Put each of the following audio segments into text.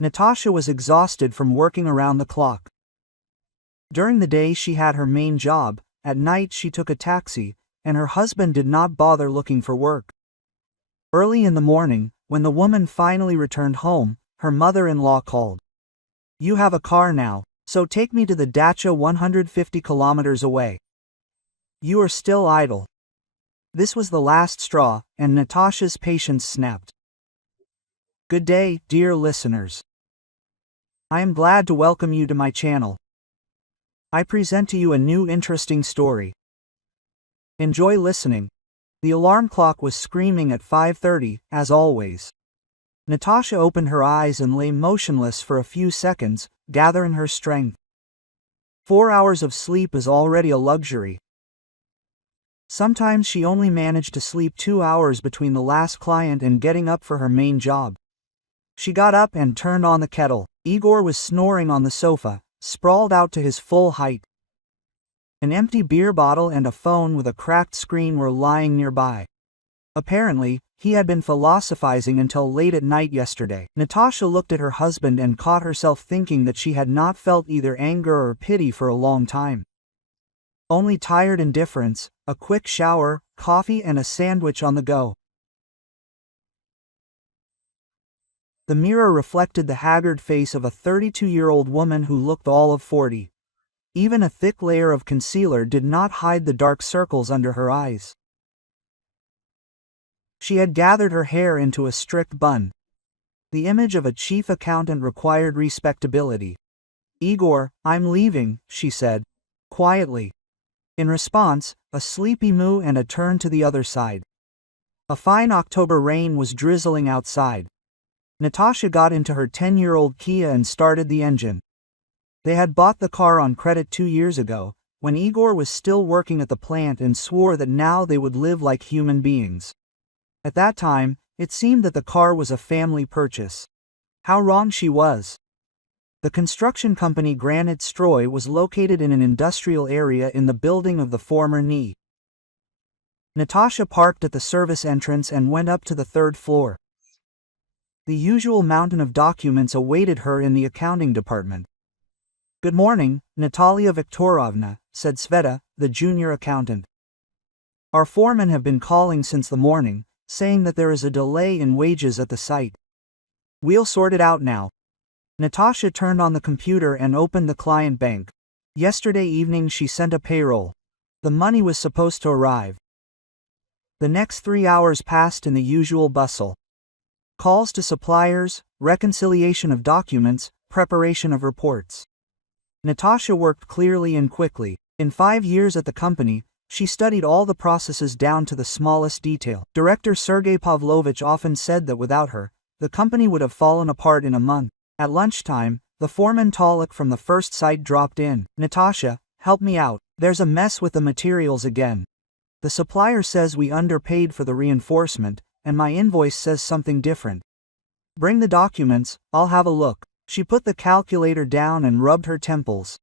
Natasha was exhausted from working around the clock. During the day she had her main job, at night she took a taxi, and her husband did not bother looking for work. Early in the morning, when the woman finally returned home, her mother-in-law called. "You have a car now, so take me to the dacha 150 kilometers away. You are still idle." This was the last straw, and Natasha's patience snapped. Good day, dear listeners. I am glad to welcome you to my channel. I present to you a new interesting story. Enjoy listening. The alarm clock was screaming at 5:30, as always. Natasha opened her eyes and lay motionless for a few seconds, gathering her strength. 4 hours of sleep is already a luxury. Sometimes she only managed to sleep 2 hours between the last client and getting up for her main job. She got up and turned on the kettle. Igor was snoring on the sofa, sprawled out to his full height. An empty beer bottle and a phone with a cracked screen were lying nearby. Apparently, he had been philosophizing until late at night yesterday. Natasha looked at her husband and caught herself thinking that she had not felt either anger or pity for a long time. Only tired indifference, a quick shower, coffee and a sandwich on the go. The mirror reflected the haggard face of a 32-year-old woman who looked all of 40. Even a thick layer of concealer did not hide the dark circles under her eyes. She had gathered her hair into a strict bun. The image of a chief accountant required respectability. "Igor, I'm leaving," she said, quietly. In response, a sleepy moo and a turn to the other side. A fine October rain was drizzling outside. Natasha got into her 10-year-old Kia and started the engine. They had bought the car on credit 2 years ago, when Igor was still working at the plant and swore that now they would live like human beings. At that time, it seemed that the car was a family purchase. How wrong she was. The construction company Granite Stroy was located in an industrial area in the building of the former NE. Natasha parked at the service entrance and went up to the 3rd floor. The usual mountain of documents awaited her in the accounting department. "Good morning, Natalia Viktorovna," said Sveta, the junior accountant. "Our foremen have been calling since the morning, saying that there is a delay in wages at the site. We'll sort it out now." Natasha turned on the computer and opened the client bank. Yesterday evening she sent a payroll. The money was supposed to arrive. The next 3 hours passed in the usual bustle. Calls to suppliers, reconciliation of documents, preparation of reports. Natasha worked clearly and quickly. In 5 years at the company, she studied all the processes down to the smallest detail. Director Sergei Pavlovich often said that without her, the company would have fallen apart in a month. At lunchtime, the foreman Tolik from the first site dropped in. "Natasha, help me out. There's a mess with the materials again. The supplier says we underpaid for the reinforcement, and my invoice says something different. Bring the documents, I'll have a look." She put the calculator down and rubbed her temples.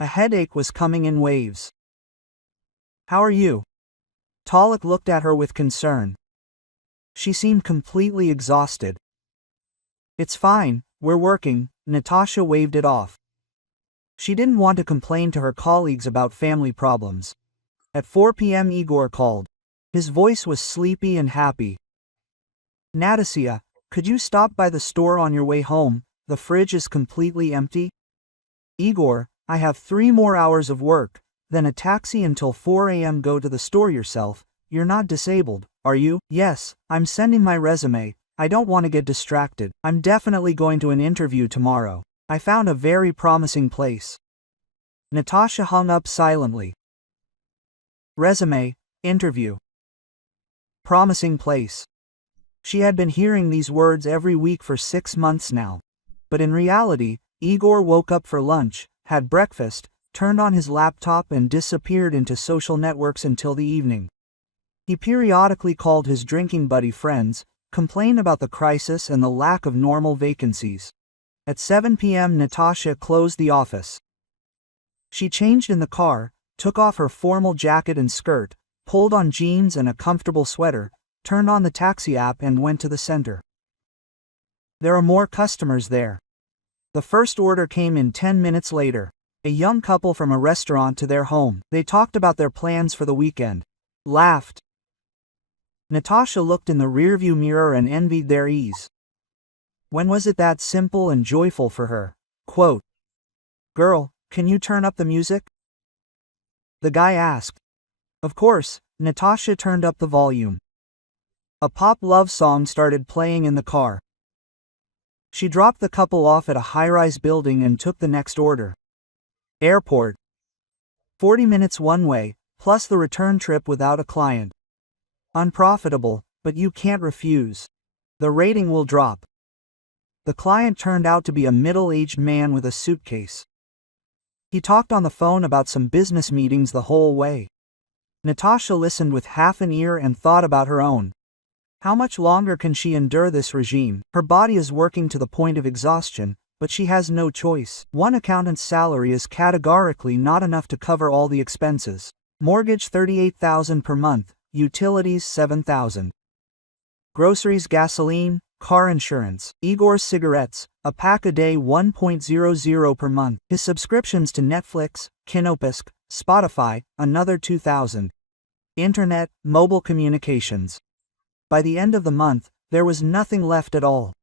A headache was coming in waves. "How are you?" Tolik looked at her with concern. She seemed completely exhausted. "It's fine, we're working," Natasha waved it off. She didn't want to complain to her colleagues about family problems. At 4 p.m. Igor called. His voice was sleepy and happy. "Natasha, could you stop by the store on your way home? The fridge is completely empty." "Igor, I have 3 more hours of work, then a taxi until 4 a.m. Go to the store yourself. You're not disabled, are you?" "Yes, I'm sending my resume. I don't want to get distracted. I'm definitely going to an interview tomorrow. I found a very promising place." Natasha hung up silently. Resume, interview. Promising place. She had been hearing these words every week for 6 months now. But in reality, Igor woke up for lunch, had breakfast, turned on his laptop and disappeared into social networks until the evening. He periodically called his drinking buddy friends, complained about the crisis and the lack of normal vacancies. At 7 p.m. Natasha closed the office. She changed in the car, took off her formal jacket and skirt, pulled on jeans and a comfortable sweater, turned on the taxi app and went to the center. There are more customers there. The first order came in 10 minutes later. A young couple from a restaurant to their home. They talked about their plans for the weekend. Laughed. Natasha looked in the rearview mirror and envied their ease. When was it that simple and joyful for her? Quote, "Girl, can you turn up the music?" The guy asked. Of course, Natasha turned up the volume. A pop love song started playing in the car. She dropped the couple off at a high-rise building and took the next order. Airport. 40 minutes one way, plus the return trip without a client. Unprofitable, but you can't refuse. The rating will drop. The client turned out to be a middle-aged man with a suitcase. He talked on the phone about some business meetings the whole way. Natasha listened with half an ear and thought about her own. How much longer can she endure this regime? Her body is working to the point of exhaustion, but she has no choice. One accountant's salary is categorically not enough to cover all the expenses. Mortgage $38,000 per month, utilities $7,000. Groceries, gasoline, car insurance. Igor's cigarettes, a pack a day $1.00 per month. His subscriptions to Netflix, Kinopisk, Spotify, another $2,000. Internet, mobile communications. By the end of the month, there was nothing left at all.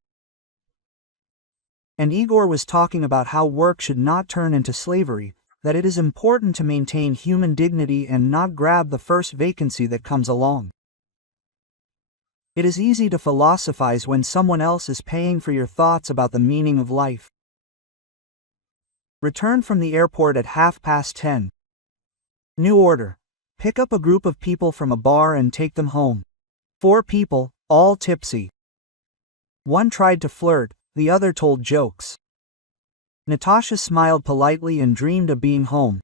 And Igor was talking about how work should not turn into slavery, that it is important to maintain human dignity and not grab the first vacancy that comes along. It is easy to philosophize when someone else is paying for your thoughts about the meaning of life. Returned from the airport at 10:30. New order. Pick up a group of people from a bar and take them home. 4 people, all tipsy. One tried to flirt, the other told jokes. Natasha smiled politely and dreamed of being home.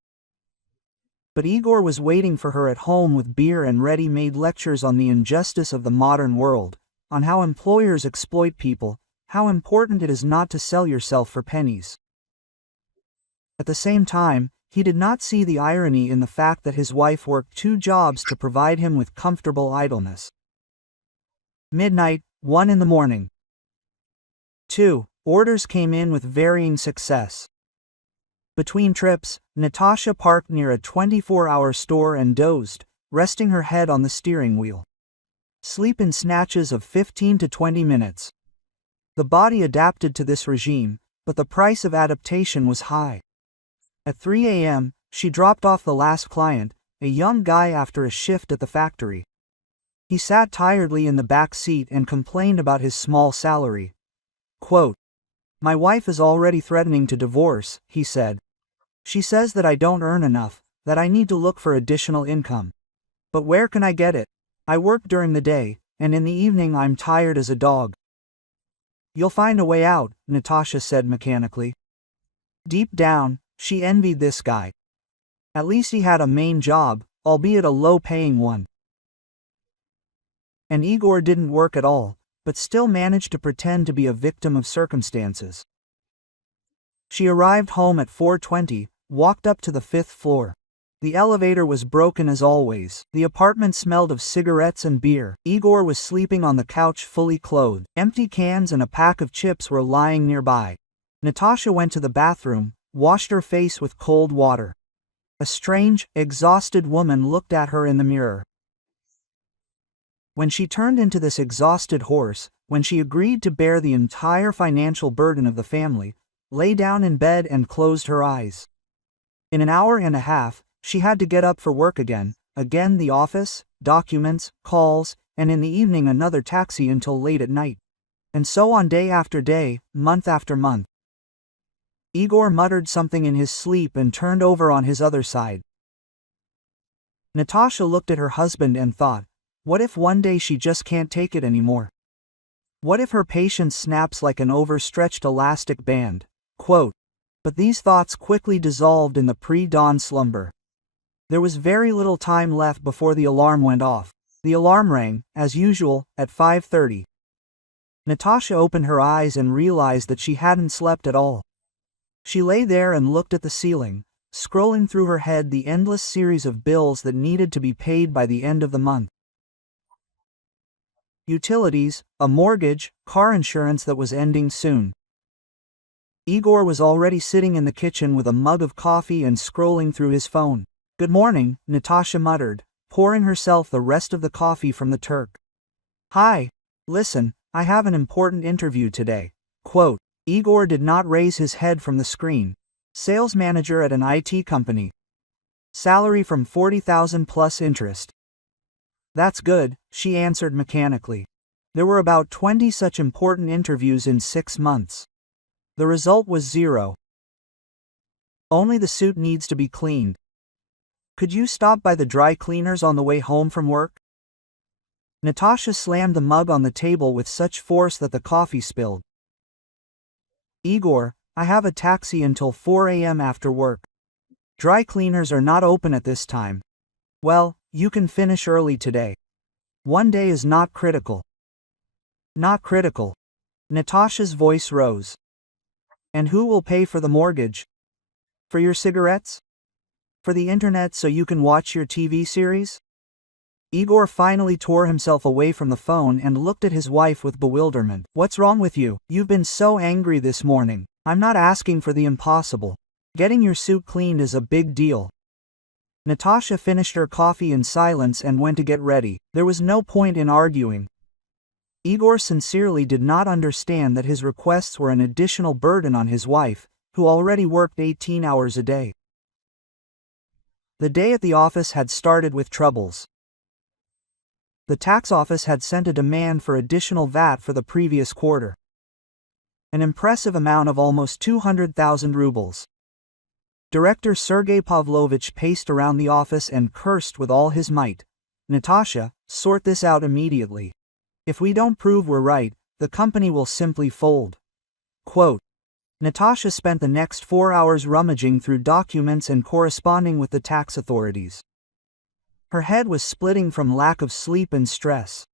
But Igor was waiting for her at home with beer and ready-made lectures on the injustice of the modern world, on how employers exploit people, how important it is not to sell yourself for pennies. At the same time, he did not see the irony in the fact that his wife worked 2 jobs to provide him with comfortable idleness. Midnight, 1 in the morning. 2 orders came in with varying success. Between trips, Natasha parked near a 24-hour store and dozed, resting her head on the steering wheel. Sleep in snatches of 15 to 20 minutes. The body adapted to this regime, but the price of adaptation was high. At 3 a.m., she dropped off the last client, a young guy after a shift at the factory. He sat tiredly in the back seat and complained about his small salary. Quote, "My wife is already threatening to divorce," he said. "She says that I don't earn enough, that I need to look for additional income. But where can I get it? I work during the day, and in the evening I'm tired as a dog." "You'll find a way out," Natasha said mechanically. Deep down, she envied this guy. At least he had a main job, albeit a low-paying one. And Igor didn't work at all, but still managed to pretend to be a victim of circumstances. She arrived home at 4:20, walked up to the 5th floor. The elevator was broken as always. The apartment smelled of cigarettes and beer. Igor was sleeping on the couch fully clothed. Empty cans and a pack of chips were lying nearby. Natasha went to the bathroom, washed her face with cold water. A strange, exhausted woman looked at her in the mirror. When she turned into this exhausted horse, when she agreed to bear the entire financial burden of the family, lay down in bed and closed her eyes. In an hour and a half, she had to get up for work again the office, documents, calls, and in the evening another taxi until late at night. And so on day after day, month after month. Igor muttered something in his sleep and turned over on his other side. Natasha looked at her husband and thought, what if one day she just can't take it anymore? What if her patience snaps like an overstretched elastic band? Quote, but these thoughts quickly dissolved in the pre-dawn slumber. There was very little time left before the alarm went off. The alarm rang, as usual, at 5:30. Natasha opened her eyes and realized that she hadn't slept at all. She lay there and looked at the ceiling, scrolling through her head the endless series of bills that needed to be paid by the end of the month. utilities, a mortgage, car insurance that was ending soon. Igor was already sitting in the kitchen with a mug of coffee and scrolling through his phone. "Good morning," Natasha muttered, pouring herself the rest of the coffee from the Turk. "Hi. Listen, I have an important interview today." Quote. Igor did not raise his head from the screen. Sales manager at an IT company. Salary from 40,000 plus interest. "That's good," she answered mechanically. There were about 20 such important interviews in 6 months. The result was 0. "Only the suit needs to be cleaned. Could you stop by the dry cleaners on the way home from work?" Natasha slammed the mug on the table with such force that the coffee spilled. "Igor, I have a taxi until 4 a.m. after work. Dry cleaners are not open at this time." "Well, you can finish early today. One day is not critical." "Not critical." Natasha's voice rose. "And who will pay for the mortgage? For your cigarettes? For the internet so you can watch your TV series?" Igor finally tore himself away from the phone and looked at his wife with bewilderment. "What's wrong with you? You've been so angry this morning." "I'm not asking for the impossible. Getting your suit cleaned is a big deal." Natasha finished her coffee in silence and went to get ready. There was no point in arguing. Igor sincerely did not understand that his requests were an additional burden on his wife, who already worked 18 hours a day. The day at the office had started with troubles. The tax office had sent a demand for additional VAT for the previous quarter. An impressive amount of almost 200,000 rubles. Director Sergei Pavlovich paced around the office and cursed with all his might. "Natasha, sort this out immediately. If we don't prove we're right, the company will simply fold." Quote. Natasha spent the next 4 hours rummaging through documents and corresponding with the tax authorities. Her head was splitting from lack of sleep and stress.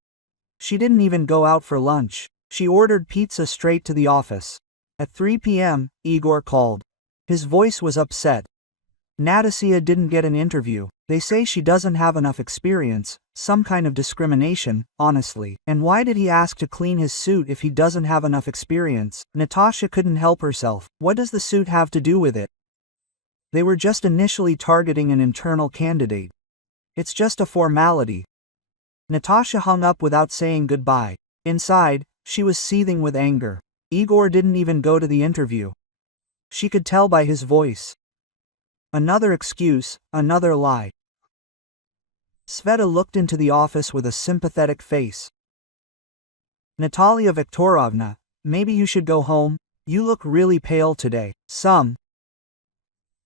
She didn't even go out for lunch. She ordered pizza straight to the office. At 3 p.m., Igor called. His voice was upset. "Natasha didn't get an interview. They say she doesn't have enough experience, some kind of discrimination, honestly. And why did he ask to clean his suit if he doesn't have enough experience?" Natasha couldn't help herself. What does the suit have to do with it? They were just initially targeting an internal candidate. It's just a formality. Natasha hung up without saying goodbye. Inside, she was seething with anger. Igor didn't even go to the interview. She could tell by his voice. Another excuse, another lie. Sveta looked into the office with a sympathetic face. "Natalia Viktorovna, maybe you should go home. You look really pale today."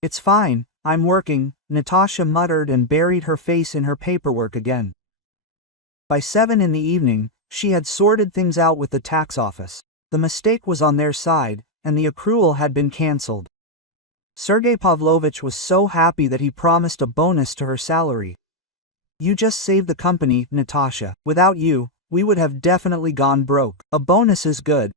"It's fine, I'm working," Natasha muttered and buried her face in her paperwork again. By 7 in the evening, she had sorted things out with the tax office. The mistake was on their side, and the accrual had been cancelled. Sergei Pavlovich was so happy that he promised a bonus to her salary. "You just saved the company, Natasha. Without you, we would have definitely gone broke. A bonus is good.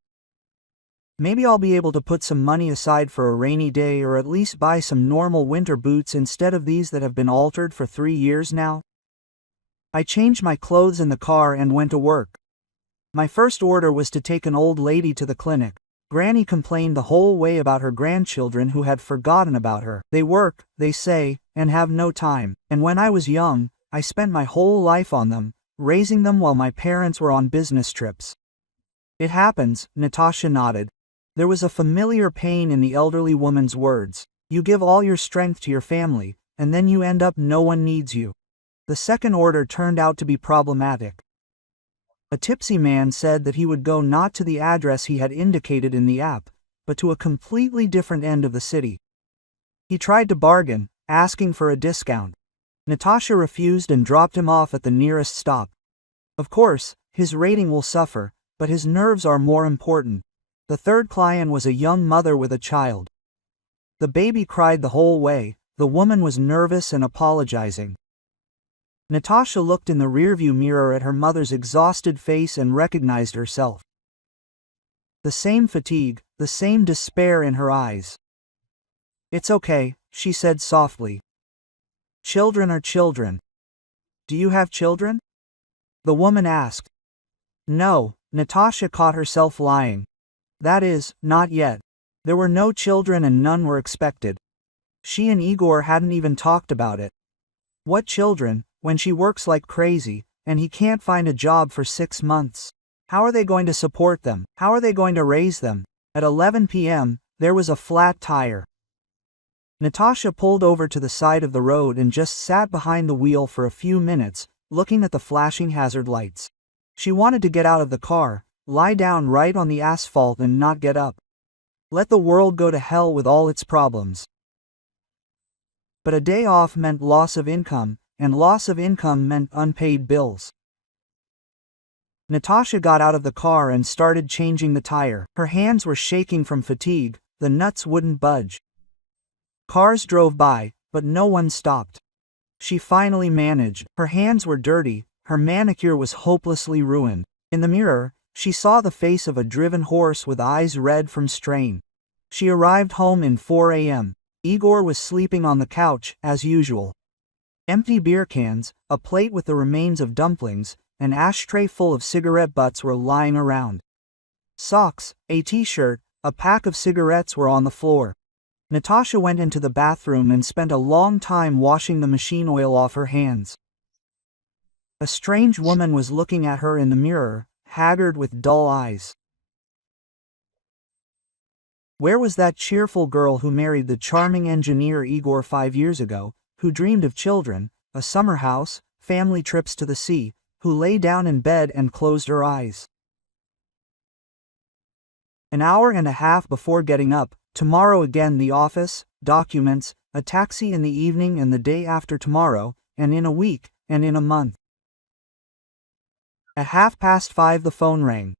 Maybe I'll be able to put some money aside for a rainy day or at least buy some normal winter boots instead of these that have been altered for 3 years now." I changed my clothes in the car and went to work. My first order was to take an old lady to the clinic. Granny complained the whole way about her grandchildren who had forgotten about her. They work, they say, and have no time. And when I was young, I spent my whole life on them, raising them while my parents were on business trips. "It happens," Natasha nodded. There was a familiar pain in the elderly woman's words. "You give all your strength to your family, and then you end up no one needs you." The second order turned out to be problematic. A tipsy man said that he would go not to the address he had indicated in the app, but to a completely different end of the city. He tried to bargain, asking for a discount. Natasha refused and dropped him off at the nearest stop. Of course, his rating will suffer, but his nerves are more important. The third client was a young mother with a child. The baby cried the whole way. The woman was nervous and apologizing. Natasha looked in the rearview mirror at her mother's exhausted face and recognized herself. The same fatigue, the same despair in her eyes. "It's okay," she said softly. "Children are children." "Do you have children?" the woman asked. No, Natasha caught herself lying. That is, not yet. There were no children and none were expected. She and Igor hadn't even talked about it. What children, when she works like crazy, and he can't find a job for 6 months? How are they going to support them? How are they going to raise them? At 11 p.m., there was a flat tire. Natasha pulled over to the side of the road and just sat behind the wheel for a few minutes, looking at the flashing hazard lights. She wanted to get out of the car, lie down right on the asphalt and not get up. Let the world go to hell with all its problems. But a day off meant loss of income, and loss of income meant unpaid bills. Natasha got out of the car and started changing the tire. Her hands were shaking from fatigue, the nuts wouldn't budge. Cars drove by, but no one stopped. She finally managed. Her hands were dirty, her manicure was hopelessly ruined. In the mirror, she saw the face of a driven horse with eyes red from strain. She arrived home in 4 a.m. Igor was sleeping on the couch, as usual. Empty beer cans, a plate with the remains of dumplings, an ashtray full of cigarette butts were lying around. Socks, a t-shirt, a pack of cigarettes were on the floor. Natasha went into the bathroom and spent a long time washing the machine oil off her hands. A strange woman was looking at her in the mirror, haggard with dull eyes. Where was that cheerful girl who married the charming engineer Igor 5 years ago, who dreamed of children, a summer house, family trips to the sea, who lay down in bed and closed her eyes? An hour and a half before getting up, tomorrow again the office, documents, a taxi in the evening and the day after tomorrow, and in a week, and in a month. At 5:30 the phone rang.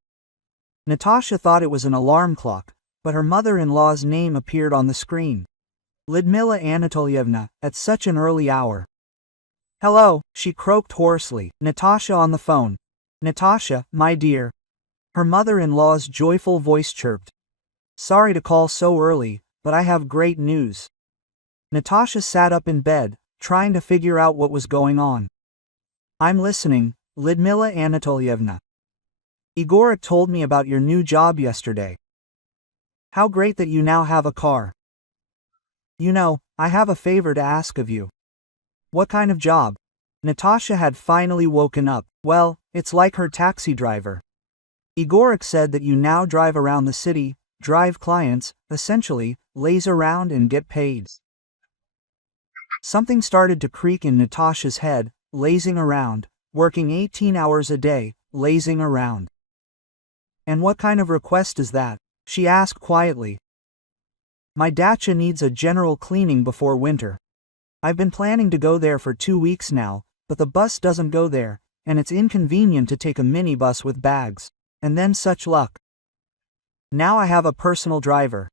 Natasha thought it was an alarm clock, but her mother-in-law's name appeared on the screen. Lyudmila Anatolyevna, at such an early hour. Hello, she croaked hoarsely. Natasha on the phone. Natasha, my dear. Her mother-in-law's joyful voice chirped. Sorry to call so early, but I have great news. Natasha sat up in bed, trying to figure out what was going on. I'm listening, Lyudmila Anatolyevna. Igor told me about your new job yesterday. How great that you now have a car. You know, I have a favor to ask of you. What kind of job? Natasha had finally woken up. Well, it's like her taxi driver. Igor said that you now drive around the city, drive clients, essentially, laze around and get paid. Something started to creak in Natasha's head, lazing around, working 18 hours a day, lazing around. And what kind of request is that? She asked quietly. My dacha needs a general cleaning before winter. I've been planning to go there for 2 weeks now, but the bus doesn't go there, and it's inconvenient to take a minibus with bags. And then such luck. Now I have a personal driver.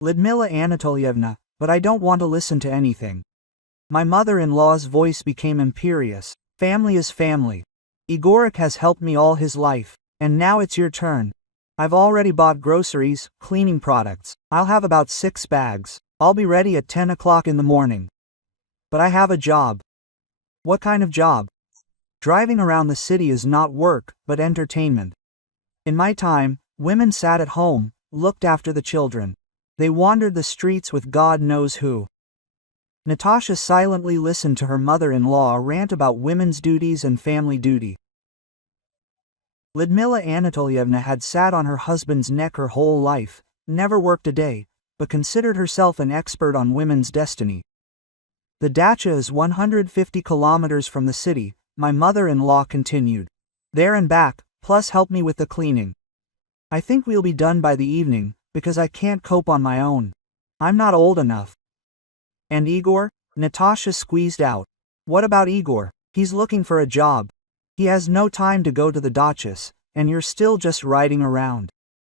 Lyudmila Anatolyevna, but I don't want to listen to anything. My mother-in-law's voice became imperious. Family is family. Igoric has helped me all his life, and now it's your turn. I've already bought groceries, cleaning products. I'll have about 6 bags. I'll be ready at 10 o'clock in the morning. But I have a job. What kind of job? Driving around the city is not work, but entertainment. In my time, women sat at home, looked after the children. They wandered the streets with God knows who. Natasha silently listened to her mother-in-law rant about women's duties and family duty. Lyudmila Anatolyevna had sat on her husband's neck her whole life, never worked a day, but considered herself an expert on women's destiny. The dacha is 150 kilometers from the city, my mother-in-law continued. There and back, plus help me with the cleaning. I think we'll be done by the evening, because I can't cope on my own. I'm not old enough. And Igor? Natasha squeezed out. What about Igor? He's looking for a job. He has no time to go to the dachas, and you're still just riding around.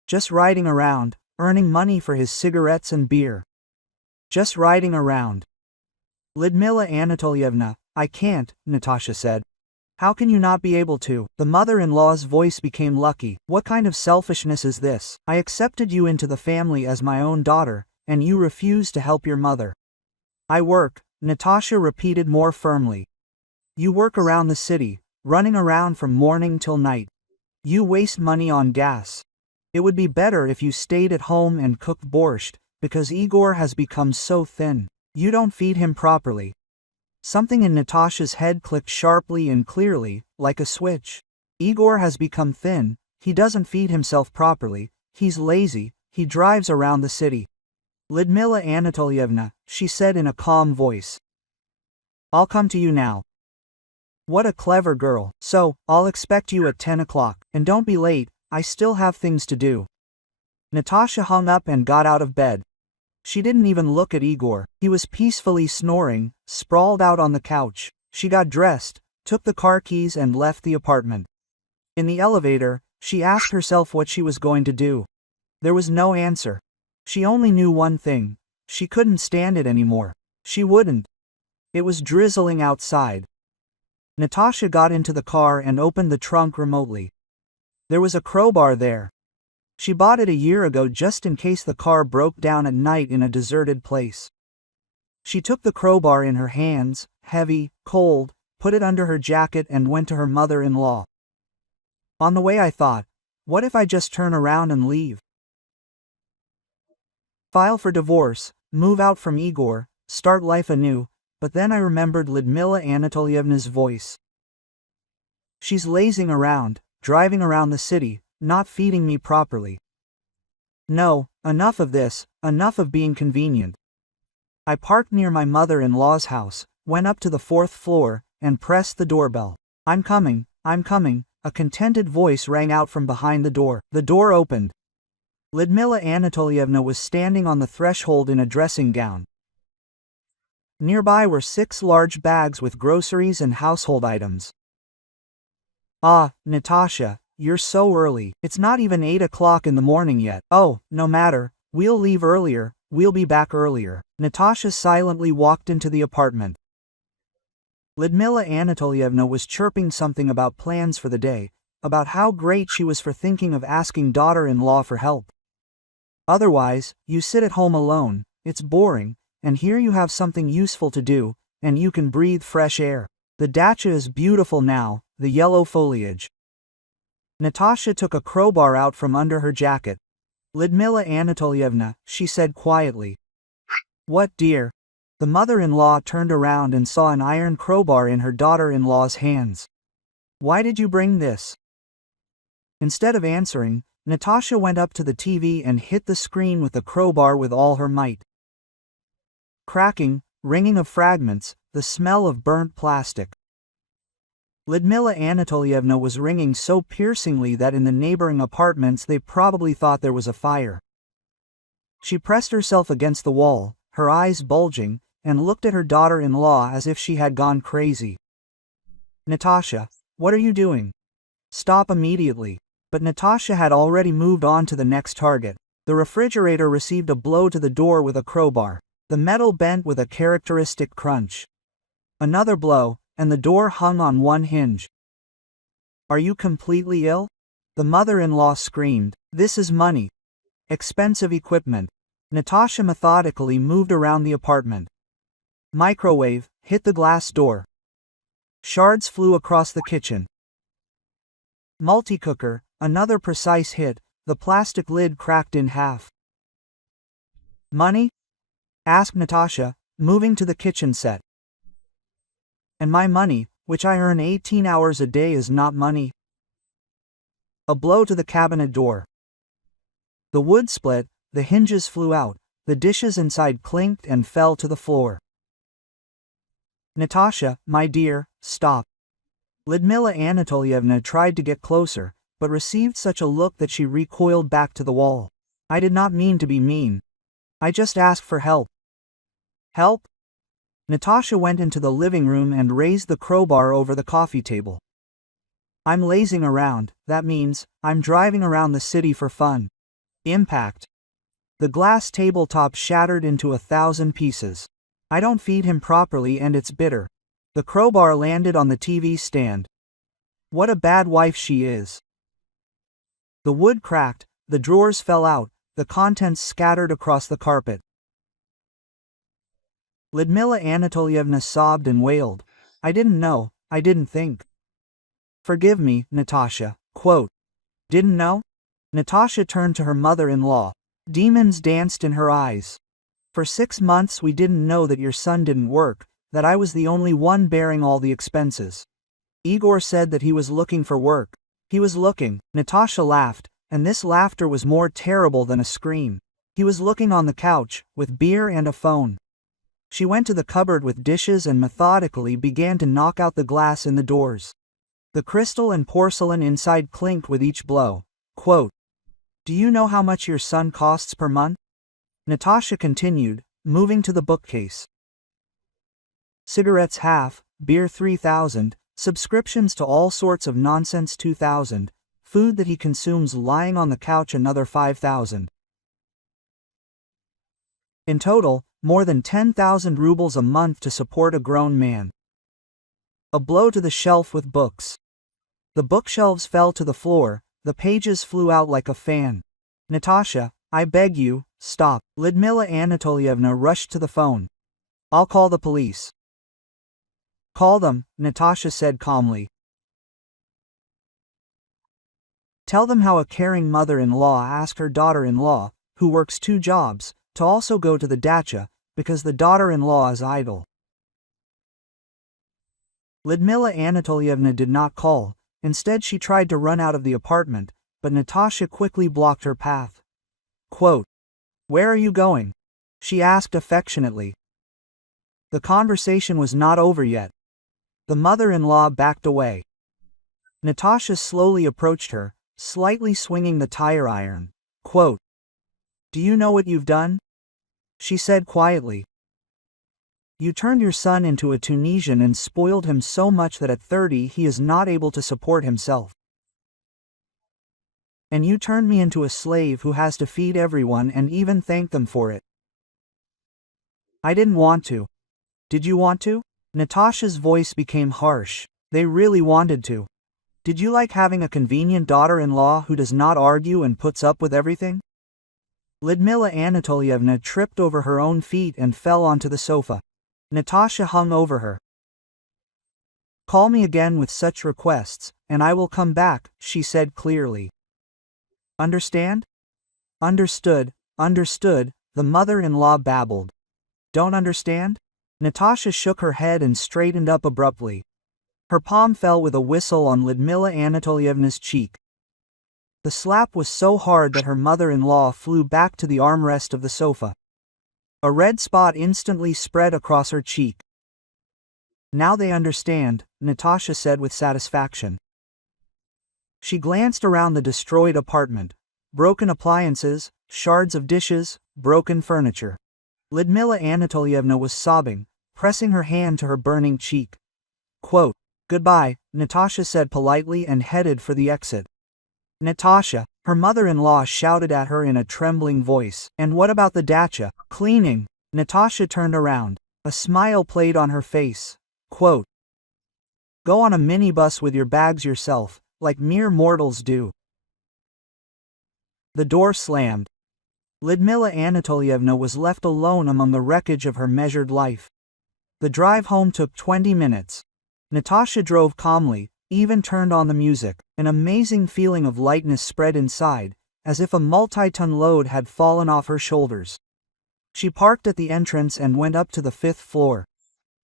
Just riding around, earning money for his cigarettes and beer. Just riding around. Lyudmila Anatolyevna, I can't, Natasha said. How can you not be able to? The mother-in-law's voice became lucky. What kind of selfishness is this? I accepted you into the family as my own daughter, and you refuse to help your mother. I work, Natasha repeated more firmly. You work around the city, running around from morning till night. You waste money on gas. It would be better if you stayed at home and cooked borscht, because Igor has become so thin. You don't feed him properly. Something in Natasha's head clicked sharply and clearly, like a switch. Igor has become thin, he doesn't feed himself properly, he's lazy, he drives around the city. Lyudmila Anatolyevna, she said in a calm voice. I'll come to you now. What a clever girl. So, I'll expect you at 10 o'clock, and don't be late, I still have things to do. Natasha hung up and got out of bed. She didn't even look at Igor. He was peacefully snoring, sprawled out on the couch. She got dressed, took the car keys and left the apartment. In the elevator, she asked herself what she was going to do. There was no answer. She only knew one thing. She couldn't stand it anymore. She wouldn't. It was drizzling outside. Natasha got into the car and opened the trunk remotely. There was a crowbar there. She bought it a year ago just in case the car broke down at night in a deserted place. She took the crowbar in her hands, heavy, cold, put it under her jacket and went to her mother-in-law. On the way I thought, what if I just turn around and leave? File for divorce, move out from Igor, start life anew, but then I remembered Lyudmila Anatolyevna's voice. She's lazing around, driving around the city, not feeding me properly. No, enough of this, enough of being convenient. I parked near my mother-in-law's house, went up to the 4th floor, and pressed the doorbell. I'm coming, a contented voice rang out from behind the door. The door opened. Lyudmila Anatolyevna was standing on the threshold in a dressing gown. Nearby were 6 large bags with groceries and household items. Ah, Natasha, you're so early. It's not even 8 o'clock in the morning yet. Oh, no matter, we'll leave earlier, we'll be back earlier. Natasha silently walked into the apartment. Lyudmila Anatolyevna was chirping something about plans for the day, about how great she was for thinking of asking daughter-in-law for help. Otherwise, you sit at home alone, it's boring, and here you have something useful to do, and you can breathe fresh air. The dacha is beautiful now, the yellow foliage. Natasha took a crowbar out from under her jacket. Lyudmila Anatolyevna, she said quietly. What, dear? The mother-in-law turned around and saw an iron crowbar in her daughter-in-law's hands. Why did you bring this? Instead of answering, Natasha went up to the TV and hit the screen with the crowbar with all her might. Cracking, ringing of fragments, the smell of burnt plastic. Lyudmila Anatolyevna was ringing so piercingly that in the neighboring apartments they probably thought there was a fire. She pressed herself against the wall, her eyes bulging, and looked at her daughter-in-law as if she had gone crazy. Natasha, what are you doing? Stop immediately. But Natasha had already moved on to the next target. The refrigerator received a blow to the door with a crowbar. The metal bent with a characteristic crunch. Another blow, and the door hung on one hinge. Are you completely ill? The mother-in-law screamed. This is money. Expensive equipment. Natasha methodically moved around the apartment. Microwave hit the glass door. Shards flew across the kitchen. Multi-cooker, another precise hit, the plastic lid cracked in half. Money? Asked Natasha, moving to the kitchen set. And my money, which I earn 18 hours a day, is not money. A blow to the cabinet door. The wood split, the hinges flew out, the dishes inside clinked and fell to the floor. Natasha, my dear, stop. Lyudmila Anatolyevna tried to get closer, but received such a look that she recoiled back to the wall. I did not mean to be mean. I just asked for help. Help? Natasha went into the living room and raised the crowbar over the coffee table. I'm lazing around, that means, I'm driving around the city for fun. Impact. The glass tabletop shattered into 1,000 pieces. I don't feed him properly and it's bitter. The crowbar landed on the TV stand. What a bad wife she is. The wood cracked, the drawers fell out, the contents scattered across the carpet. Lyudmila Anatolyevna sobbed and wailed. I didn't know, I didn't think. Forgive me, Natasha. Quote. Didn't know? Natasha turned to her mother-in-law. Demons danced in her eyes. For 6 months we didn't know that your son didn't work, that I was the only one bearing all the expenses. Igor said that he was looking for work. He was looking. Natasha laughed, and this laughter was more terrible than a scream. He was looking on the couch, with beer and a phone. She went to the cupboard with dishes and methodically began to knock out the glass in the doors. The crystal and porcelain inside clinked with each blow. Quote, "Do you know how much your son costs per month?" Natasha continued, moving to the bookcase. Cigarettes half, beer 3,000, subscriptions to all sorts of nonsense 2,000, food that he consumes lying on the couch another 5,000. In total, more than 10,000 rubles a month to support a grown man. A blow to the shelf with books. The bookshelves fell to the floor, the pages flew out like a fan. Natasha, I beg you, stop. Lyudmila Anatolievna rushed to the phone. I'll call the police. Call them, Natasha said calmly. Tell them how a caring mother-in-law asked her daughter-in-law, who works 2 jobs, to also go to the dacha, because the daughter-in-law is idle. Lyudmila Anatolievna did not call, instead she tried to run out of the apartment, but Natasha quickly blocked her path. Quote, "Where are you going?" she asked affectionately. The conversation was not over yet. The mother-in-law backed away. Natasha slowly approached her, slightly swinging the tire iron. Quote, "Do you know what you've done?" she said quietly. "You turned your son into a Tunisian and spoiled him so much that at 30 he is not able to support himself. And you turned me into a slave who has to feed everyone and even thank them for it. I didn't want to. Did you want to?" Natasha's voice became harsh. They really wanted to. Did you like having a convenient daughter-in-law who does not argue and puts up with everything? Lyudmila Anatolievna tripped over her own feet and fell onto the sofa. Natasha hung over her. Call me again with such requests, and I will come back, she said clearly. Understand? Understood, understood, the mother-in-law babbled. Don't understand? Natasha shook her head and straightened up abruptly. Her palm fell with a whistle on Lyudmila Anatolievna's cheek. The slap was so hard that her mother-in-law flew back to the armrest of the sofa. A red spot instantly spread across her cheek. Now they understand, Natasha said with satisfaction. She glanced around the destroyed apartment. Broken appliances, shards of dishes, broken furniture. Lyudmila Anatolievna was sobbing, pressing her hand to her burning cheek. Quote, "Goodbye," Natasha said politely and headed for the exit. Natasha, her mother-in-law shouted at her in a trembling voice. And what about the dacha? Cleaning. Natasha turned around. A smile played on her face. Quote, "Go on a minibus with your bags yourself, like mere mortals do." The door slammed. Lyudmila Anatolievna was left alone among the wreckage of her measured life. The drive home took 20 minutes. Natasha drove calmly, even turned on the music. An amazing feeling of lightness spread inside, as if a multi-ton load had fallen off her shoulders. She parked at the entrance and went up to the 5th floor.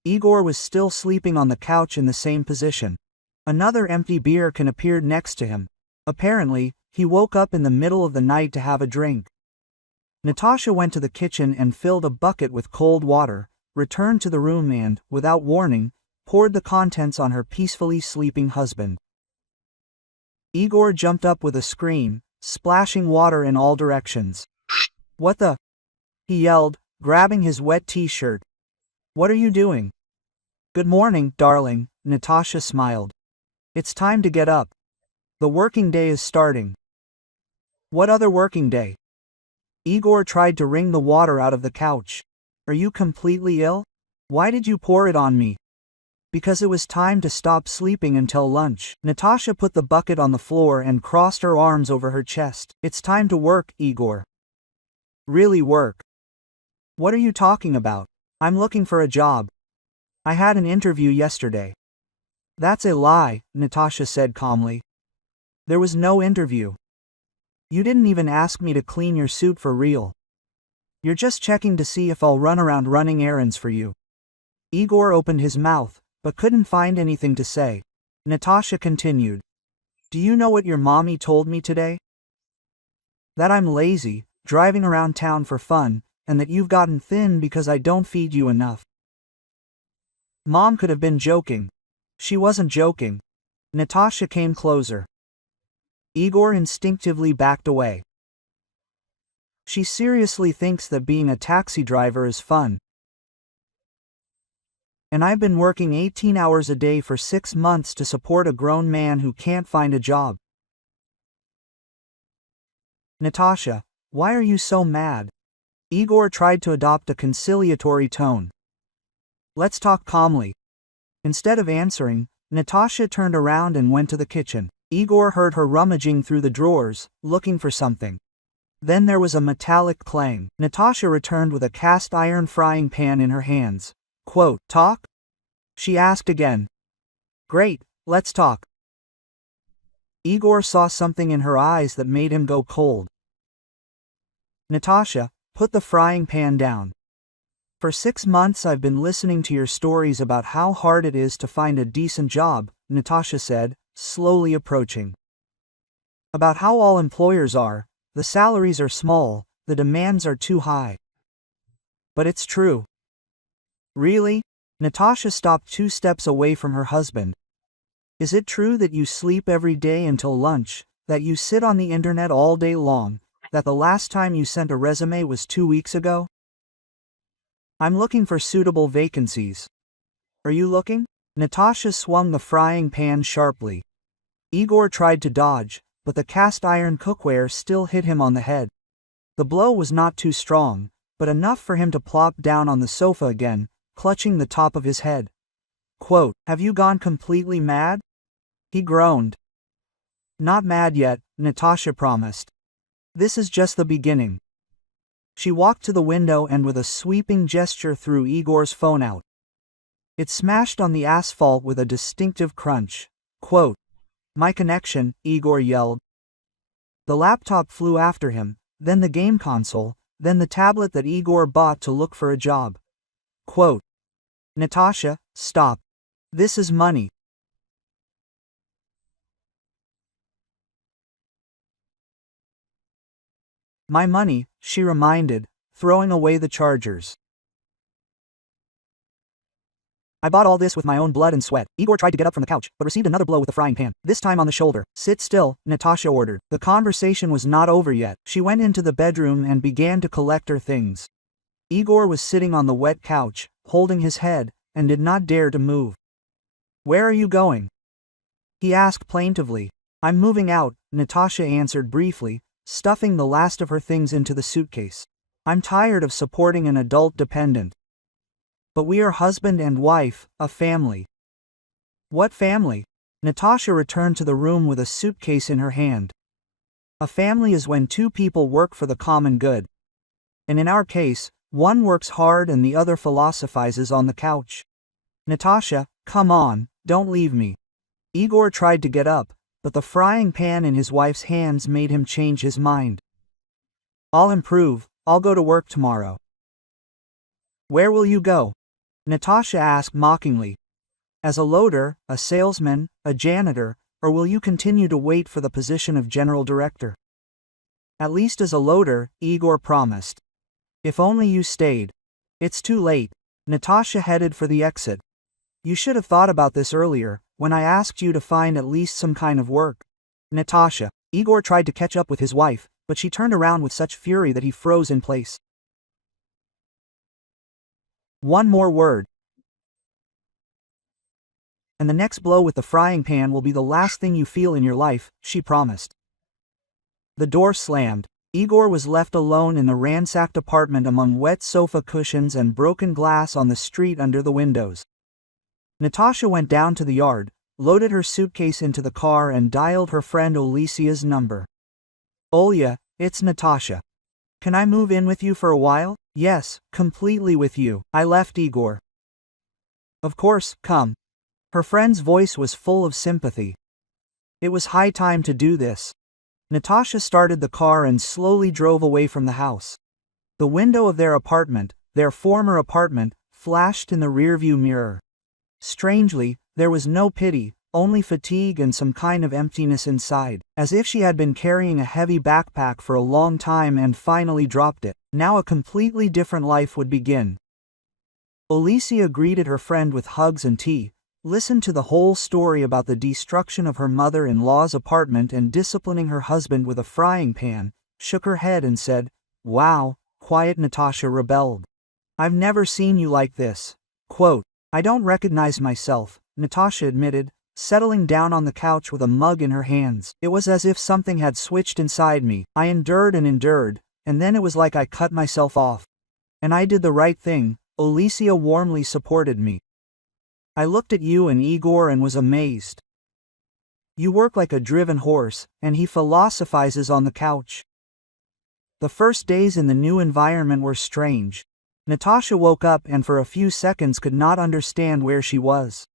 Igor was still sleeping on the couch in the same position. Another empty beer can appeared next to him. Apparently, he woke up in the middle of the night to have a drink. Natasha went to the kitchen and filled a bucket with cold water, returned to the room and, without warning, poured the contents on her peacefully sleeping husband. Igor jumped up with a scream, splashing water in all directions. "What the?" he yelled, grabbing his wet t-shirt. "What are you doing?" "Good morning, darling," Natasha smiled. "It's time to get up. The working day is starting." "What other working day?" Igor tried to wring the water out of the couch. "Are you completely ill? Why did you pour it on me?" "Because it was time to stop sleeping until lunch." Natasha put the bucket on the floor and crossed her arms over her chest. "It's time to work, Igor." "Really work? What are you talking about? I'm looking for a job. I had an interview yesterday." "That's a lie," Natasha said calmly. There was no interview. You didn't even ask me to clean your suit for real. You're just checking to see if I'll run around running errands for you. Igor opened his mouth, but couldn't find anything to say. Natasha continued. Do you know what your mommy told me today? That I'm lazy, driving around town for fun, and that you've gotten thin because I don't feed you enough. Mom could have been joking. She wasn't joking. Natasha came closer. Igor instinctively backed away. She seriously thinks that being a taxi driver is fun. And I've been working 18 hours a day for 6 months to support a grown man who can't find a job. Natasha, why are you so mad? Igor tried to adopt a conciliatory tone. Let's talk calmly. Instead of answering, Natasha turned around and went to the kitchen. Igor heard her rummaging through the drawers, looking for something. Then there was a metallic clang. Natasha returned with a cast iron frying pan in her hands. Quote, talk? She asked again. Great, let's talk. Igor saw something in her eyes that made him go cold. Natasha, put the frying pan down. For 6 months I've been listening to your stories about how hard it is to find a decent job, Natasha said, slowly approaching. About how all employers are, the salaries are small, the demands are too high. But it's true. Really? Natasha stopped 2 steps away from her husband. Is it true that you sleep every day until lunch, that you sit on the internet all day long, that the last time you sent a resume was 2 weeks ago? I'm looking for suitable vacancies. Are you looking? Natasha swung the frying pan sharply. Igor tried to dodge, but the cast iron cookware still hit him on the head. The blow was not too strong, but enough for him to plop down on the sofa again, clutching the top of his head. Quote, have you gone completely mad? He groaned. Not mad yet, Natasha promised. This is just the beginning. She walked to the window and with a sweeping gesture threw Igor's phone out. It smashed on the asphalt with a distinctive crunch. Quote, my connection, Igor yelled. The laptop flew after him, then the game console, then the tablet that Igor bought to look for a job. Quote, Natasha, stop. This is money. My money, she reminded, throwing away the chargers. I bought all this with my own blood and sweat. Igor tried to get up from the couch, but received another blow with the frying pan, this time on the shoulder. Sit still, Natasha ordered. The conversation was not over yet. She went into the bedroom and began to collect her things. Igor was sitting on the wet couch, holding his head, and did not dare to move. Where are you going? He asked plaintively. I'm moving out, Natasha answered briefly, stuffing the last of her things into the suitcase. I'm tired of supporting an adult dependent. But we are husband and wife, a family. What family? Natasha returned to the room with a suitcase in her hand. A family is when 2 people work for the common good. And in our case, one works hard and the other philosophizes on the couch. Natasha, come on, don't leave me. Igor tried to get up, but the frying pan in his wife's hands made him change his mind. I'll improve, I'll go to work tomorrow. Where will you go? Natasha asked mockingly. As a loader, a salesman, a janitor, or will you continue to wait for the position of general director? At least as a loader, Igor promised. If only you stayed. It's too late. Natasha headed for the exit. You should have thought about this earlier, when I asked you to find at least some kind of work. Natasha. Igor tried to catch up with his wife, but she turned around with such fury that he froze in place. One more word. And the next blow with the frying pan will be the last thing you feel in your life, she promised. The door slammed. Igor was left alone in the ransacked apartment among wet sofa cushions and broken glass on the street under the windows. Natasha went down to the yard, loaded her suitcase into the car and dialed her friend Olesia's number. Olya, it's Natasha. Can I move in with you for a while? Yes, completely with you. I left Igor. Of course, come. Her friend's voice was full of sympathy. It was high time to do this. Natasha started the car and slowly drove away from the house. The window of their apartment, their former apartment, flashed in the rearview mirror. Strangely, there was no pity, only fatigue and some kind of emptiness inside, as if she had been carrying a heavy backpack for a long time and finally dropped it. Now a completely different life would begin. Alicia greeted her friend with hugs and tea, listened to the whole story about the destruction of her mother-in-law's apartment and disciplining her husband with a frying pan, shook her head and said, "Wow." Quiet Natasha rebelled. "I've never seen you like this." Quote, "I don't recognize myself," Natasha admitted, settling down on the couch with a mug in her hands. "It was as if something had switched inside me. I endured, and then it was like I cut myself off. And I did the right thing." Alicia warmly supported me. "I looked at you and Igor and was amazed. You work like a driven horse," and he philosophizes on the couch. The first days in the new environment were strange. Natasha woke up and for a few seconds could not understand where she was.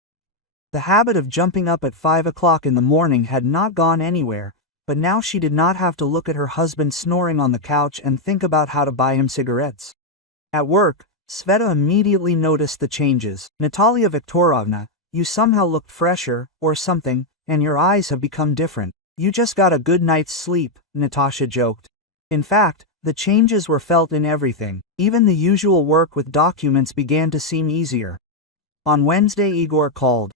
The habit of jumping up at 5 o'clock in the morning had not gone anywhere, but now she did not have to look at her husband snoring on the couch and think about how to buy him cigarettes. At work, Sveta immediately noticed the changes. "Natalia Viktorovna, you somehow looked fresher, or something, and your eyes have become different. You just got a good night's sleep," Natasha joked. In fact, the changes were felt in everything. Even the usual work with documents began to seem easier. On Wednesday, Igor called.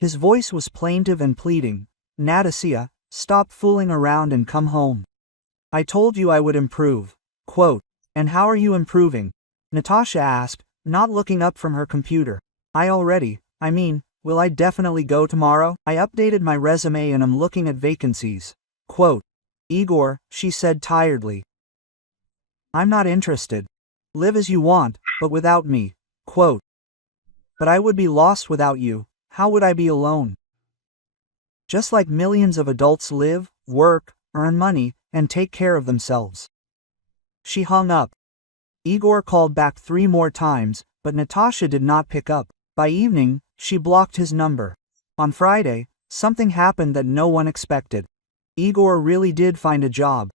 His voice was plaintive and pleading. "Natasha, stop fooling around and come home. I told you I would improve." Quote, "And how are you improving?" Natasha asked, not looking up from her computer. Will I definitely go tomorrow? I updated my resume and am looking at vacancies." Quote, "Igor," she said tiredly. "I'm not interested. Live as you want, but without me." Quote, "But I would be lost without you. How would I be alone? Just like millions of adults live, work, earn money, and take care of themselves." She hung up. Igor called back 3 more times, but Natasha did not pick up. By evening, she blocked his number. On Friday, something happened that no one expected. Igor really did find a job.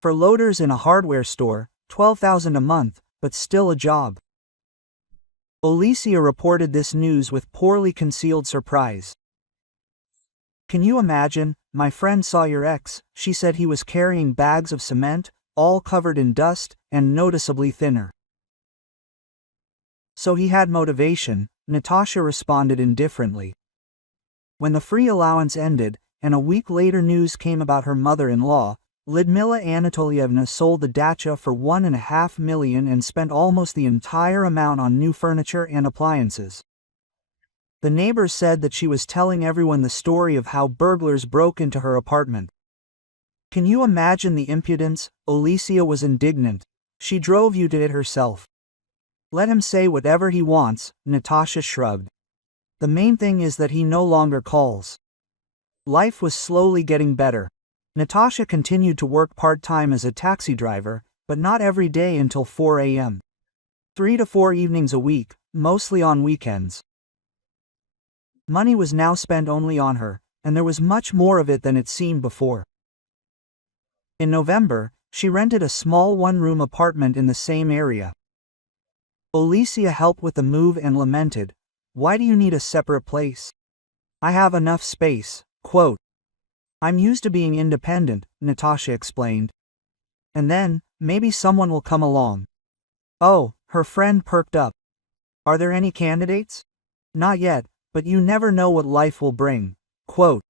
For loaders in a hardware store, $12,000 a month, but still a job. Alicia reported this news with poorly concealed surprise. "Can you imagine? My friend saw your ex. She said he was carrying bags of cement, all covered in dust, and noticeably thinner." "So he had motivation," Natasha responded indifferently. When the free allowance ended, and a week later news came about her mother-in-law, Lyudmila Anatolievna sold the dacha for $1.5 million and spent almost the entire amount on new furniture and appliances. The neighbors said that she was telling everyone the story of how burglars broke into her apartment. "Can you imagine the impudence?" Alicia was indignant. "She drove you to it herself." "Let him say whatever he wants," Natasha shrugged. "The main thing is that he no longer calls." Life was slowly getting better. Natasha continued to work part-time as a taxi driver, but not every day until 4 a.m. 3 to 4 evenings a week, mostly on weekends. Money was now spent only on her, and there was much more of it than it seemed before. In November, she rented a small one-room apartment in the same area. Alicia helped with the move and lamented, "Why do you need a separate place? I have enough space." Quote, "I'm used to being independent," Natasha explained. "And then, maybe someone will come along." "Oh," her friend perked up. "Are there any candidates?" "Not yet, but you never know what life will bring." Quote,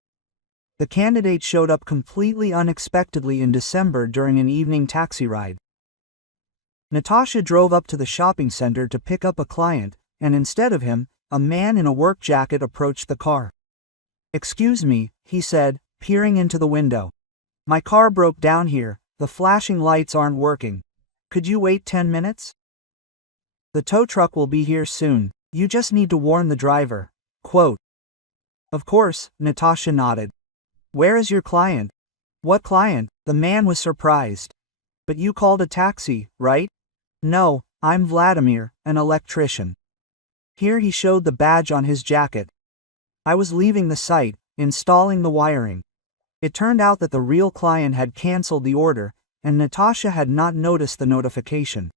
"The candidate showed up completely unexpectedly in December during an evening taxi ride." Natasha drove up to the shopping center to pick up a client, and instead of him, a man in a work jacket approached the car. "Excuse me," he said, peering into the window. "My car broke down here, the flashing lights aren't working. Could you wait 10 minutes? The tow truck will be here soon. You just need to warn the driver." Quote, "Of course," Natasha nodded. "Where is your client?" "What client?" The man was surprised. "But you called a taxi, right?" "No, I'm Vladimir, an electrician." Here he showed the badge on his jacket. "I was leaving the site, installing the wiring. It turned out that the real client had cancelled the order, and Natasha had not noticed the notification.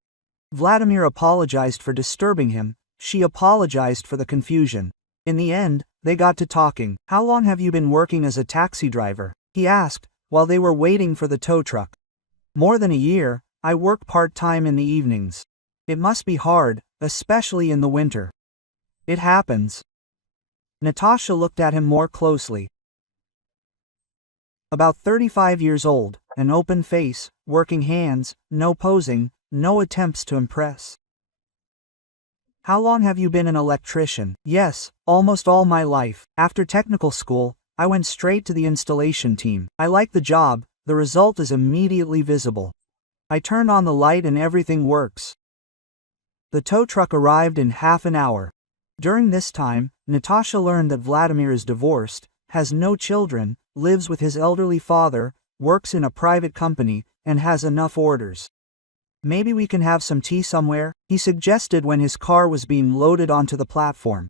Vladimir apologized for disturbing him, she apologized for the confusion. In the end, they got to talking. "How long have you been working as a taxi driver?" he asked, while they were waiting for the tow truck. "More than a year, I work part-time in the evenings. It must be hard, especially in the winter." "It happens." Natasha looked at him more closely. About 35 years old, an open face, working hands, no posing, no attempts to impress. "How long have you been an electrician?" "Yes, almost all my life. After technical school, I went straight to the installation team. I like the job, the result is immediately visible. I turn on the light and everything works." The tow truck arrived in half an hour. During this time, Natasha learned that Vladimir is divorced, has no children, lives with his elderly father, works in a private company, and has enough orders. "Maybe we can have some tea somewhere," he suggested when his car was being loaded onto the platform.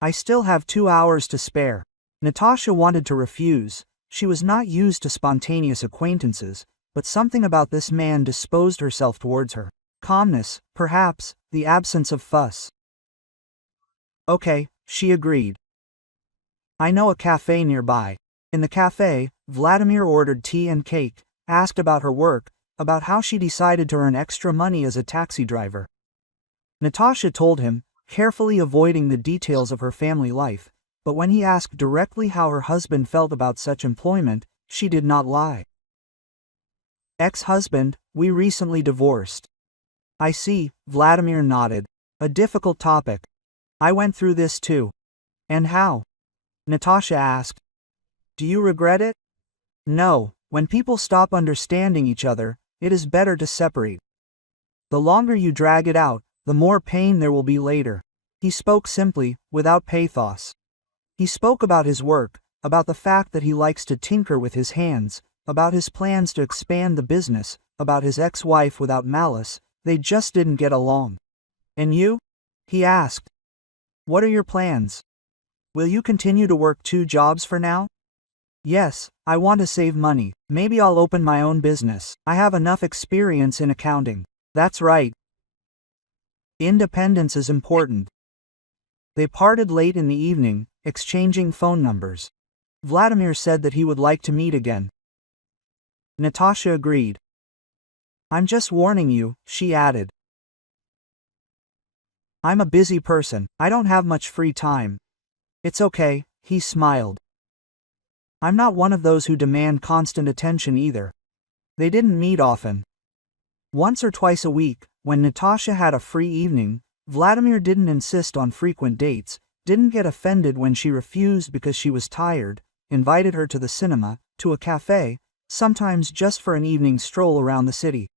"I still have 2 hours to spare." Natasha wanted to refuse. She was not used to spontaneous acquaintances, but something about this man disposed herself towards her. Calmness, perhaps, the absence of fuss. "Okay," she agreed. "I know a cafe nearby." In the cafe, Vladimir ordered tea and cake, asked about her work, about how she decided to earn extra money as a taxi driver. Natasha told him, carefully avoiding the details of her family life, but when he asked directly how her husband felt about such employment, she did not lie. "Ex-husband, we recently divorced." "I see," Vladimir nodded. "A difficult topic. I went through this too." "And how?" Natasha asked. "Do you regret it?" "No, when people stop understanding each other, it is better to separate. The longer you drag it out, the more pain there will be later." He spoke simply, without pathos. He spoke about his work, about the fact that he likes to tinker with his hands, about his plans to expand the business, about his ex-wife without malice. They just didn't get along. "And you?" he asked. "What are your plans? Will you continue to work 2 jobs for now?" "Yes, I want to save money. Maybe I'll open my own business. I have enough experience in accounting." "That's right. Independence is important." They parted late in the evening, exchanging phone numbers. Vladimir said that he would like to meet again. Natasha agreed. "I'm just warning you," she added. "I'm a busy person. I don't have much free time." "It's okay," he smiled. "I'm not one of those who demand constant attention either." They didn't meet often. Once or twice a week, when Natasha had a free evening, Vladimir didn't insist on frequent dates, didn't get offended when she refused because she was tired, invited her to the cinema, to a cafe, sometimes just for an evening stroll around the city.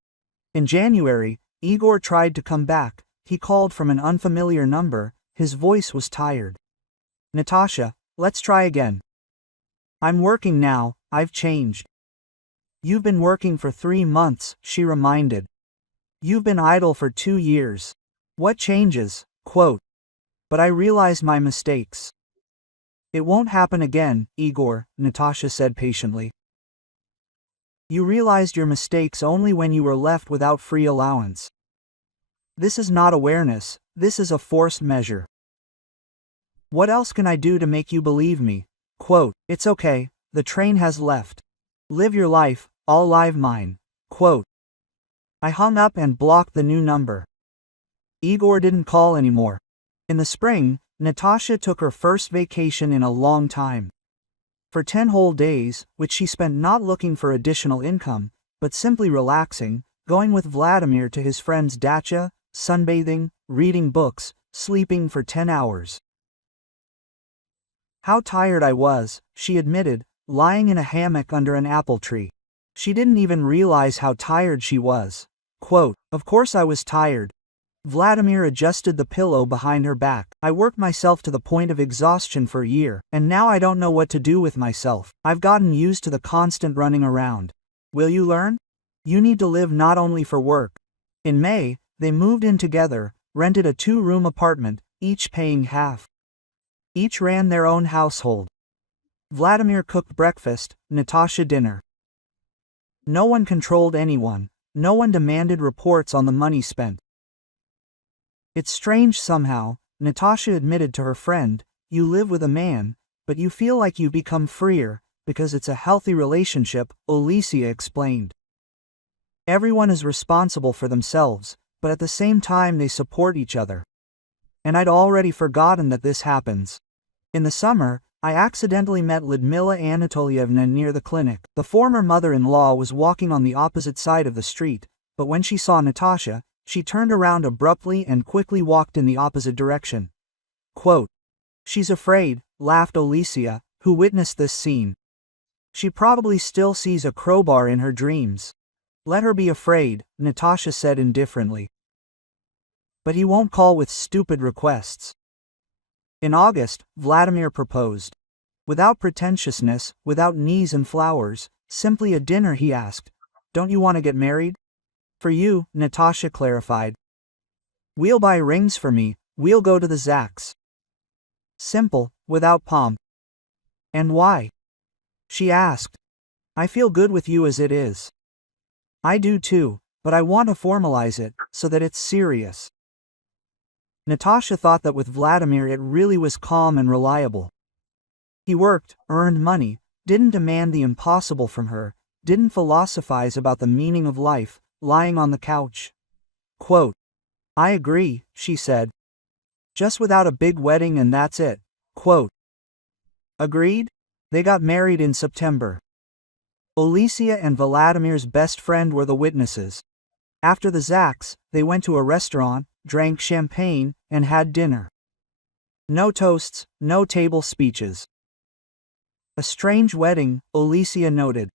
In January, Igor tried to come back. He called from an unfamiliar number, his voice was tired. "Natasha, let's try again." "I'm working now, I've changed." "You've been working for 3 months, she reminded. "You've been idle for 2 years. What changes?" Quote. "But I realized my mistakes." "It won't happen again, Igor," Natasha said patiently. "You realized your mistakes only when you were left without free allowance. This is not awareness, this is a forced measure. What else can I do to make you believe me?" Quote. "It's okay, the train has left. Live your life, I'll live mine." Quote. I hung up and blocked the new number. Igor didn't call anymore. In the spring, Natasha took her first vacation in a long time. For 10 whole days, which she spent not looking for additional income, but simply relaxing, going with Vladimir to his friend's dacha, sunbathing, reading books, sleeping for 10 hours. "How tired I was," she admitted, lying in a hammock under an apple tree. She didn't even realize how tired she was. Quote, "Of course I was tired." Vladimir adjusted the pillow behind her back. "I worked myself to the point of exhaustion for a year, and now I don't know what to do with myself. I've gotten used to the constant running around. Will you learn? You need to live not only for work." In May, they moved in together, rented a 2-room apartment, each paying half. Each ran their own household. Vladimir cooked breakfast, Natasha dinner. No one controlled anyone, no one demanded reports on the money spent. It's strange somehow, Natasha admitted to her friend, you live with a man, but you feel like you've become freer, because it's a healthy relationship, Alicia explained. Everyone is responsible for themselves, but at the same time they support each other. And I'd already forgotten that this happens. In the summer, I accidentally met Ludmila Anatolievna near the clinic. The former mother-in-law was walking on the opposite side of the street, but when she saw Natasha, she turned around abruptly and quickly walked in the opposite direction. Quote, "She's afraid," laughed Alicia, who witnessed this scene. "She probably still sees a crowbar in her dreams. Let her be afraid," Natasha said indifferently. But he won't call with stupid requests. In August, Vladimir proposed. Without pretentiousness, without knees and flowers, simply a dinner, he asked. "Don't you want to get married?" "For you," Natasha clarified. "We'll buy rings for me, we'll go to the Zaks." Simple, without pomp. "And why?" she asked. "I feel good with you as it is." "I do too, but I want to formalize it, so that it's serious." Natasha thought that with Vladimir it really was calm and reliable. He worked, earned money, didn't demand the impossible from her, didn't philosophize about the meaning of life, lying on the couch. Quote, "I agree," she said. "Just without a big wedding and that's it." Quote. Agreed? They got married in September. Alicia and Vladimir's best friend were the witnesses. After the Zaks, they went to a restaurant, drank champagne, and had dinner. No toasts, no table speeches. A strange wedding, Alicia noted.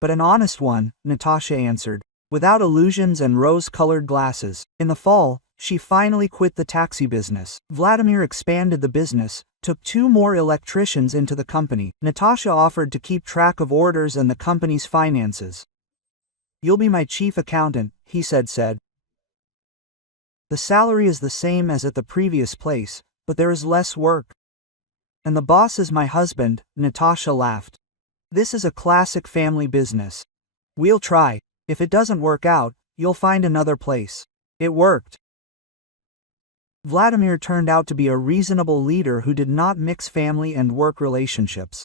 But an honest one, Natasha answered, without illusions and rose-colored glasses. In the fall, she finally quit the taxi business. Vladimir expanded the business, took 2 more electricians into the company. Natasha offered to keep track of orders and the company's finances. "You'll be my chief accountant," he said. "The salary is the same as at the previous place, but there is less work. And the boss is my husband," Natasha laughed. "This is a classic family business. We'll try. If it doesn't work out, you'll find another place." It worked. Vladimir turned out to be a reasonable leader who did not mix family and work relationships.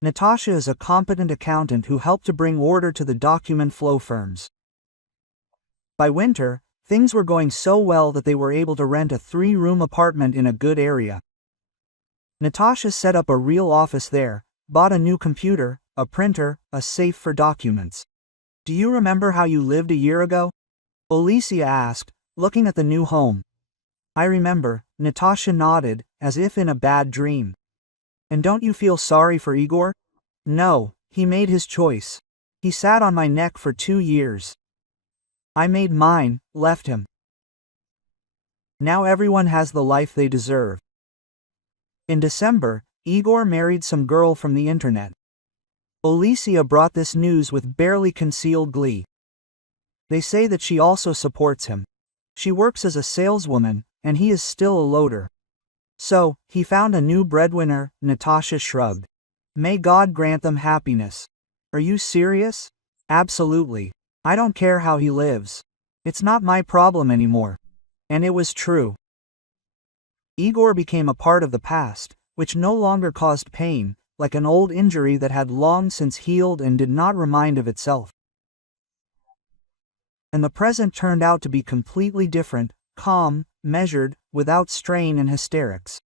Natasha is a competent accountant who helped to bring order to the document flow firms. By winter, things were going so well that they were able to rent a 3-room apartment in a good area. Natasha set up a real office there, bought a new computer, a printer, a safe for documents. "Do you remember how you lived a year ago?" Alicia asked, looking at the new home. "I remember," Natasha nodded, as if in a bad dream. "And don't you feel sorry for Igor?" "No, he made his choice. He sat on my neck for 2 years. I made mine, left him. Now everyone has the life they deserve." In December, Igor married some girl from the internet. Alicia brought this news with barely concealed glee. They say that she also supports him. She works as a saleswoman, and he is still a loader. So, he found a new breadwinner, Natasha shrugged. "May God grant them happiness." "Are you serious?" "Absolutely. I don't care how he lives. It's not my problem anymore." And it was true. Igor became a part of the past, which no longer caused pain, like an old injury that had long since healed and did not remind of itself. And the present turned out to be completely different, calm, measured, without strain and hysterics.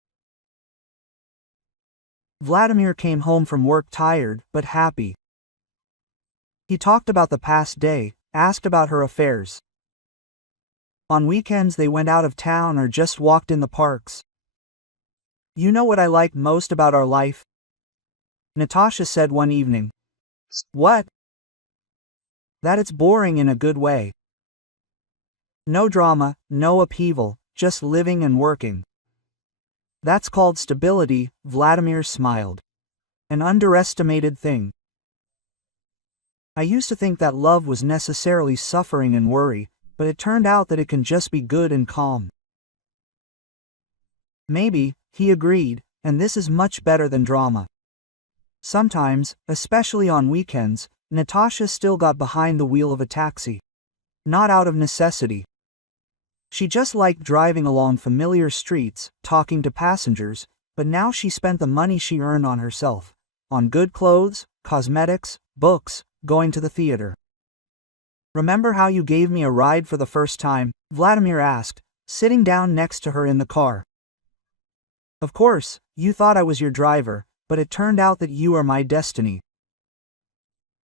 Vladimir came home from work tired, but happy. He talked about the past day, asked about her affairs. On weekends they went out of town or just walked in the parks. "You know what I like most about our life?" Natasha said one evening. "What?" "That it's boring in a good way. No drama, no upheaval, just living and working. That's called stability," Vladimir smiled. "An underestimated thing. I used to think that love was necessarily suffering and worry, but it turned out that it can just be good and calm." "Maybe," he agreed, and this is much better than drama. Sometimes, especially on weekends, Natasha still got behind the wheel of a taxi. Not out of necessity. She just liked driving along familiar streets, talking to passengers, but now she spent the money she earned on herself. On good clothes, cosmetics, books, going to the theater. "Remember how you gave me a ride for the first time?" Vladimir asked, sitting down next to her in the car. "Of course, you thought I was your driver, but it turned out that you are my destiny."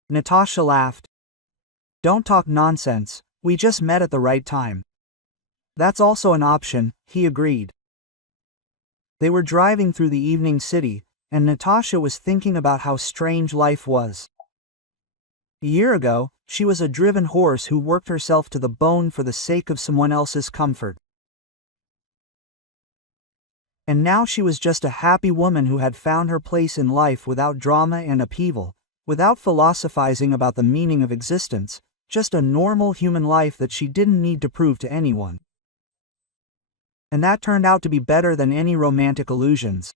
Natasha laughed. "Don't talk nonsense, we just met at the right time." "That's also an option," he agreed. They were driving through the evening city, and Natasha was thinking about how strange life was. A year ago, she was a driven horse who worked herself to the bone for the sake of someone else's comfort. And now she was just a happy woman who had found her place in life without drama and upheaval, without philosophizing about the meaning of existence, just a normal human life that she didn't need to prove to anyone. And that turned out to be better than any romantic illusions.